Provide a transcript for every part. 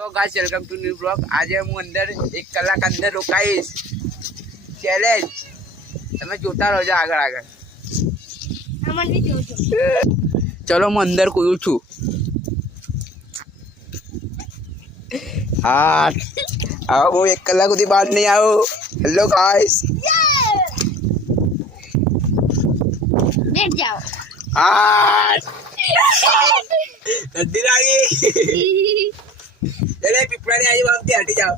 तो guys welcome to new blog. आज હું અંદર 1 કલાક અંદર રોકાઈશ ચેલેન્જ તમે જોતા રહેજો આગળ આગળ અમને જોજો ચલો હું અંદર કૂદું છું હા હું 1 કલાક સુધી બહાર નહીં આવું હેલો ગાइस બેઠ જાઓ હા જલ્દી લાગી चले पीपड़ा ने आज बात हटी जाओ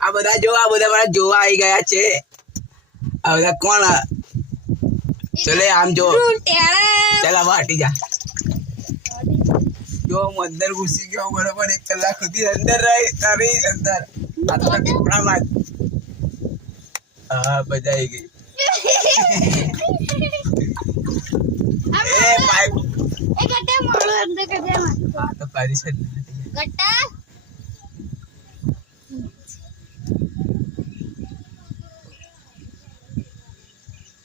आ बता जो आ बता बड़ा जो आई गया छे आ बता कौन चले आम जो चल अब हटी जा जो अंदर घुसी गयो बराबर 1 कलाक સુધી અંદર રહી તારી અંદર આ તો પીપડા માં હા બજાઈ ગઈ ए पाइप ए गट्टा मारो अंदर कर दे हां तो पारी से गट्टा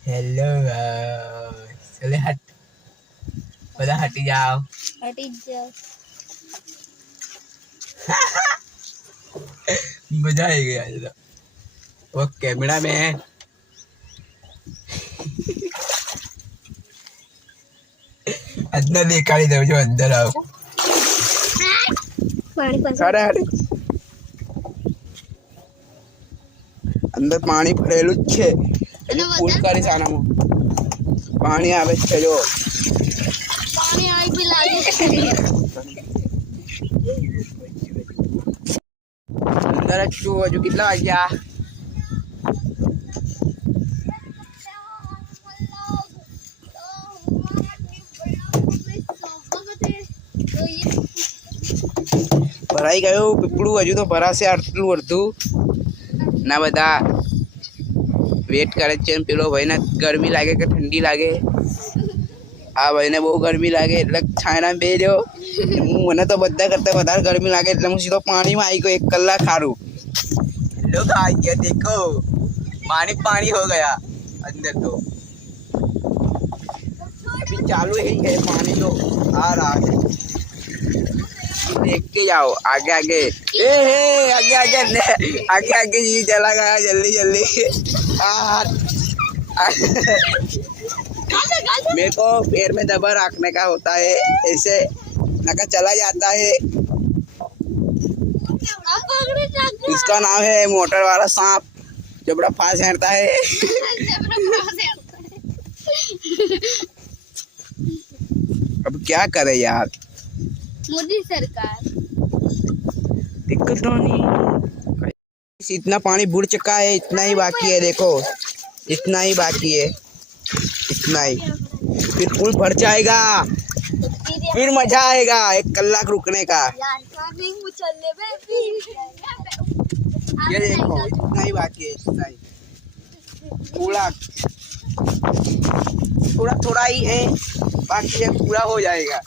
हेलो चले हट बता हटी जाओ मजा आई गया आज तो वो कैमरा में अंदर निकाली दो जो अंदर आओ सारे अंदर पानी भरेलू छे फूल કરી સાનામાં પાણી આવે છે જો पानी आई भी लागे અંદર છું હજુ કેટલા વાગ્યા ભરાઈ ગયું પીપળું હજુ તો ભરાશે આટલું અડધું ના બધા वेट करे છે પેલો ભાઈને ગરમી લાગે કે ઠંડી લાગે આ ભાઈને બહુ ગરમી લાગે એટલે છાયણા બે રહ્યો મને તો બધા કરતા વધારે ગરમી લાગે એટલે હું સીધો પાણીમાં આવી ગયો 1 કલાક ખારું लोग आ गया देखो पानी पानी हो गया अंदर तो अभी चालू ही है पानी तो आ रहा है देख के जाओ आगे आगे ए आगे आगे आगे आगे ये चला गया जल्दी जल्दी मेरे को पैर में दबा रखने का होता है ऐसे नका चला जाता है इसका नाम है मोटर वाला सांप जो बड़ा फास्ट हैरता है अब क्या करे यार मोदी सरकार दिक्कत तो नहीं इतना पानी बुड़ चुका है इतना ही बाकी है देखो इतना ही बाकी है इतना ही फिर पुल भर जाएगा फिर मजा आएगा 1 कलाक रुकने का ये देखो इतना ही बाकी है इतना ही पूरा थोड़ा थोड़ा ही है बाकी है पूरा हो जाएगा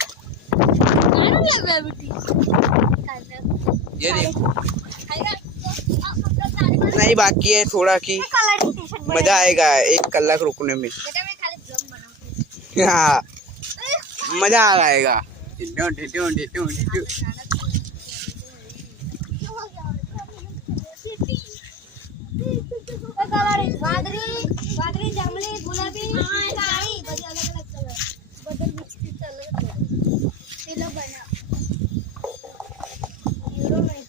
ये देखो नहीं बाकी है थोड़ा की मजा आएगा 1 कलाक रुकने में हाँ मजा आ जाएगा वादरी जांबली गुलाबी काळी बदल अलग अलग कलर बदल मिक्स अलग ते लोग बना यूरो में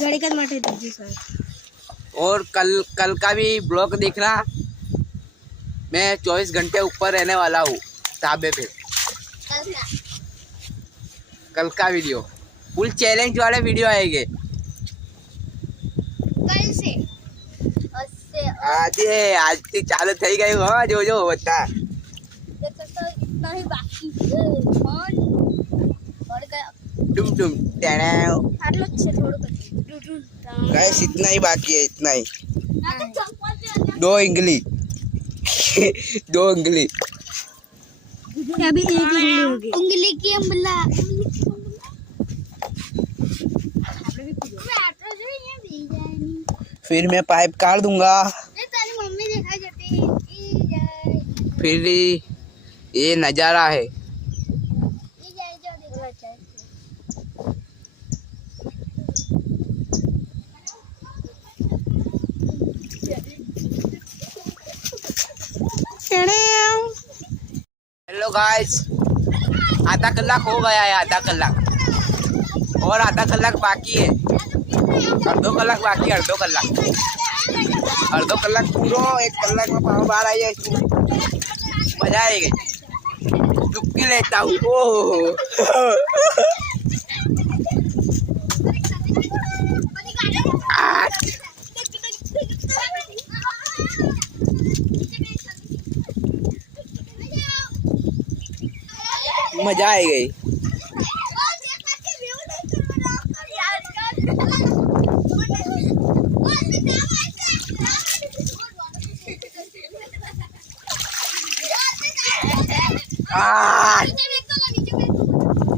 गाड़ी का माटे दीजिए सर और कल का भी ब्लॉग देखना मैं 24 घंटे ऊपर रहने वाला हूँ ढाबे पे कल का वीडियो फुल चैलेंज वाले वीडियो आएंगे कल से आज से चालू થઈ ગયું હા જોજો બતા देखो तो इतना ही बाकी है और बढ़ गया टुम टुम टेड़ाओ आटलो छे थोड़ो गाइस इतना ही बाकी है इतना ही 2 इंगली 2 इंगली अभी 1 इंगली होगी उंगली की अंबला फिर मैं पाइप काट दूंगा मम्मी दिखा जाती फिर ये नज़ारा है हेलो गाइस, आधा कलाक हो गया है, आधा कलाक और आधा कलाक बाकी है, अर्धो कलाक बाकी, अर्धो कलाक पूरो 1 कलाक में पाव बाहर आई है। मजा आई गई, डुबकी लेता हूँ। ओह मजा आई गई।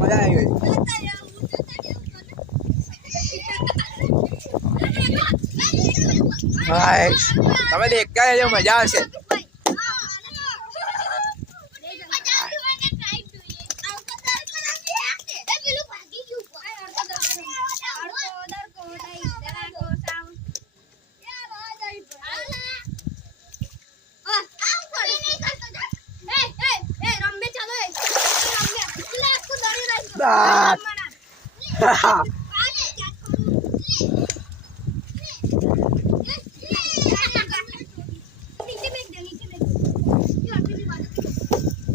मजा आई गई। તમે દેખતા રહેજો, મજા આવશે।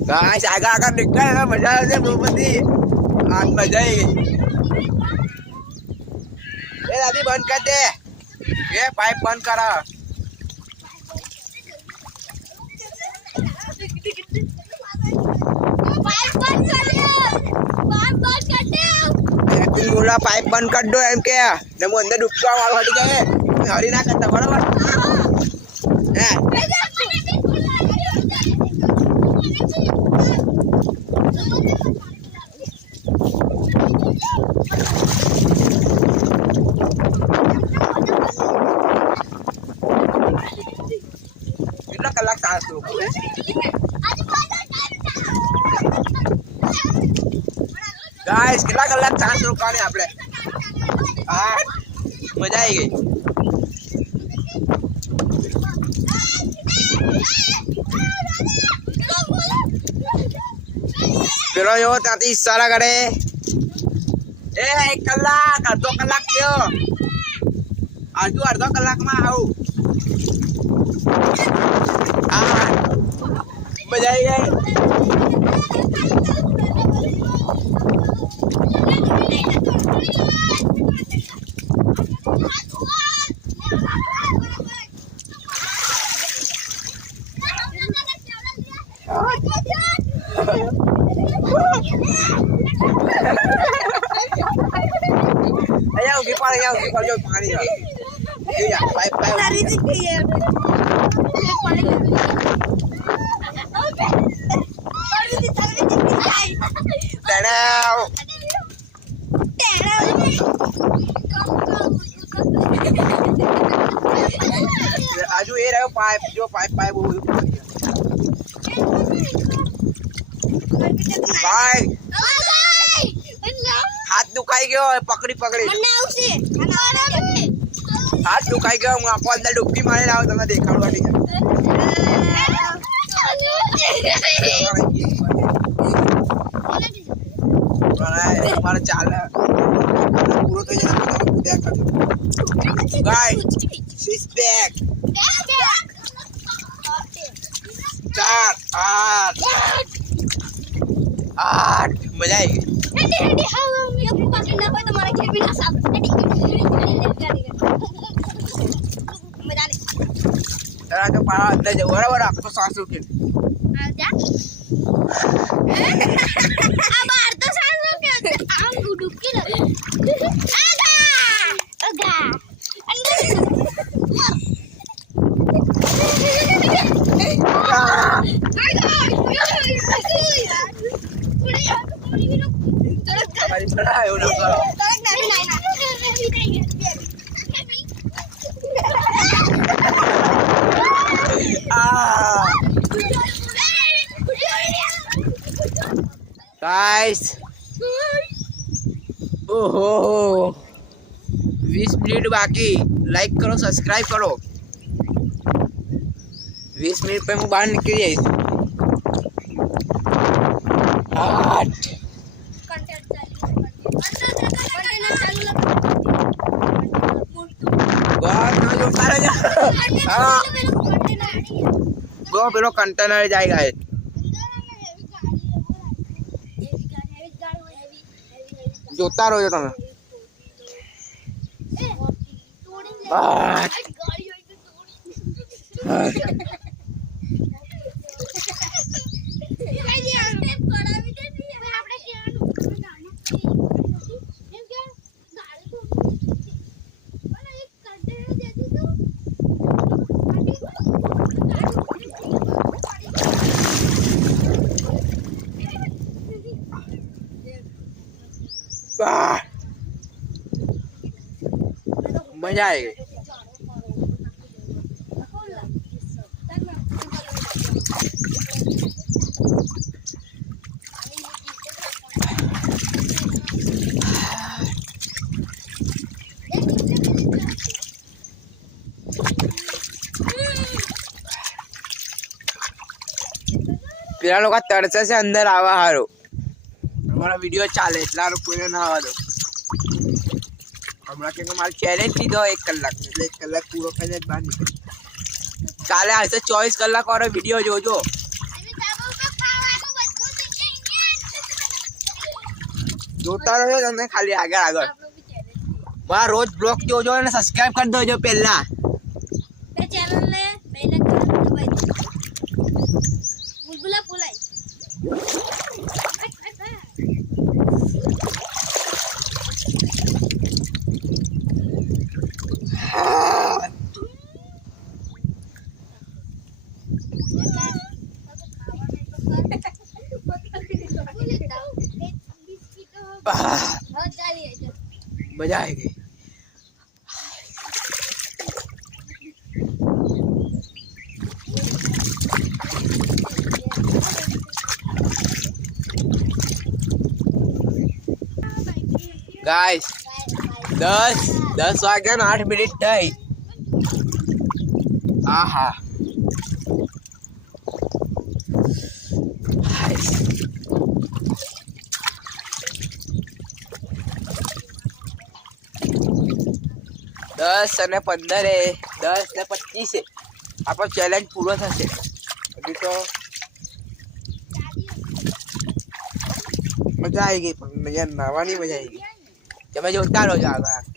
गाइस आगा आगा निकल है, मजा आ रहा है बहुत। आज मजा ही गई। ये दादी बंद कर दे, ये पाइप बंद करा। बोला पाइप बंद कर दो एम के नमो अंदर डूबता वाला हट गए, हरी ना करता बराबर। કેટલા કલાક સાસ રોકવું ગાઈસ, કેટલા કલાક સાસ રોકવાની આપણે? મજા આવી ગઈ। પેલો જો ત્યાંથી ઈશારા કરે, એ 1 કલાક, અડધો કલાક થયો, અડધો કલાકમાં આવું। મજા આવી ગઈ। અહીંયા ઊભી પડજો પાણી પાઇપ આજુ એ રહ્યો પાઇપ, જો પાઇપ ભાઈ હાથ દુખાઈ ગયો, પકડી હાથ દુખાઈ ગયો। હું આપો અંદર ડૂબકી મારી લાવો, તમને દેખાડવા નહીં। મારે ચાલે પૂરો થઈ જાય। ગાય સીસ બેક 4 8 મજા આવી ગઈ। તો પારા અંદર જાવ બરાબર, આખો શ્વાસ રોકે। Guys, ओहो 20 मिनट बाकी लाइक करो सब्सक्राइब करो 20 मिनट पे હું બહાર નીકળી જઈશ 8 પેલો કન્ટેનર જાય ગાય જોતા રહો તમે मजा आएगी પેલા લોકો તરસે છે અંદર આવા હારો અમારા વિડીયો ચાલે એટલા કોઈને ના આવવા દો હમણાં કે મારે ચેલેન્જ લીધો 1 કલાક એટલે 1 કલાક પૂરો કરીને જ બહાર નીકળી કાલે આવશે 24 કલાક વાળો વિડીયો જોજો જોતા રહ્યો તમને ખાલી આગળ આગળ મારા રોજ બ્લોગ જોજો અને સબસ્ક્રાઇબ કરી દેજો પહેલા ચેનલને મહેનત કરી બુલબુલા ફૂલાઈ मजा आएगी गाइस 10 વાગ્યા 8 મિનિટ થઈ આહા 10 અને 15 10 ને 25 આપણો ચેલેન્જ પૂરો થશે અભી તો મજા આવી ગઈ પણ મજા નાવાની મજા આવી ગઈ તમે જોતા રહો આગળ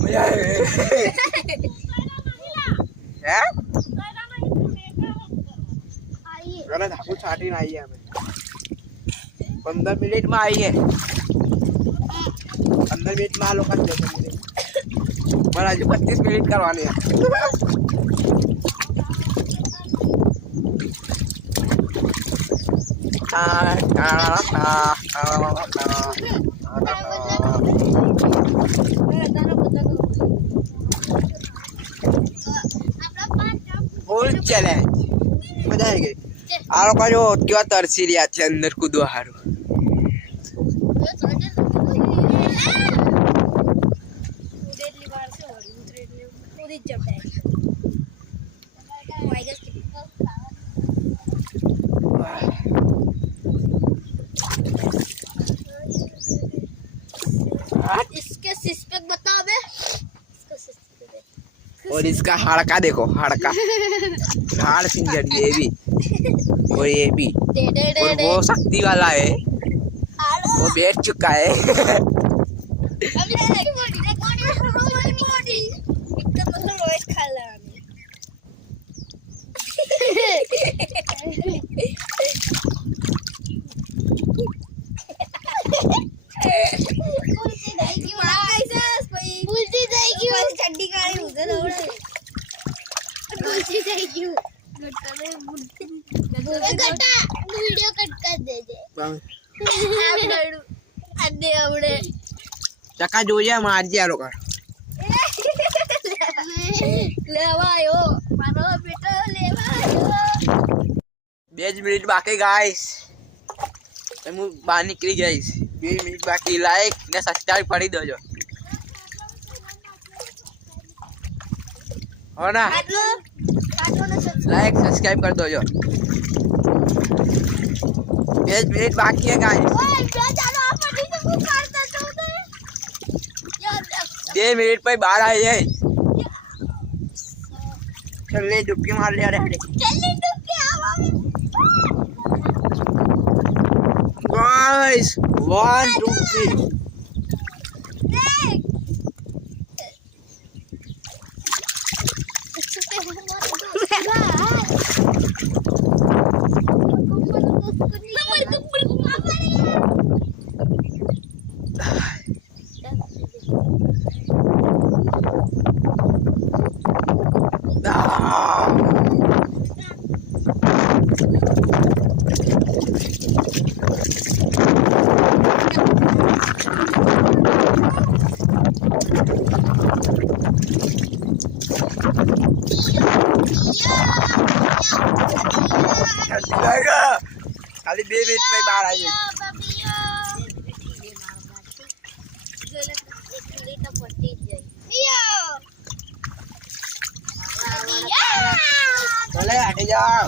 મજા આવી હે ધાકુ છાટીને આવીએ અમે 15 મિનિટમાં આવીએ 15 મિનિટમાં આ લોકો પણ હજુ 25 મિનિટ કરવાની ફૂલ ચેલેન્જ મજા આવી ગઈ આ લોકો જો કેવા તરસી રહ્યા છે અંદર કૂદવા હારું इसके सिक्स पैक बताओ बे और इसका हाड़का देखो हाड़का हाड़ फिंगर ये भी और ये भी और वो शक्ति वाला है वो बैठ चुका है ठंडी ભૂલથી થઈ ગયું ગટા વિડિયો કટ કરી દેજે આવડે ચકા જોજે મારજે આ લોકો લેવાયો મારો બેટો લેવાયો 2 મિનિટ બાકી ગાઈસ હું બહાર નીકળી જઈશ 2 મિનિટ બાકી લાઈક ને સબસ્ક્રાઇબ કરી દેજો હો ના આટલો ને લાઈક સબસ્ક્રાઇબ કરી દેજો 2 મિનિટ બાકી है गाइस ઓય જો ચાલો આપણે તો શું કરતા છો તો યાર 2 मिनट पे बाहर आ जाए चल ले डुबकी मार ले अरे જલ્દી ડૂબકે આવો गाइस 1 2 3 દેખ खाली 2 मिनट पे बाहर आ जाए चले हटे जाओ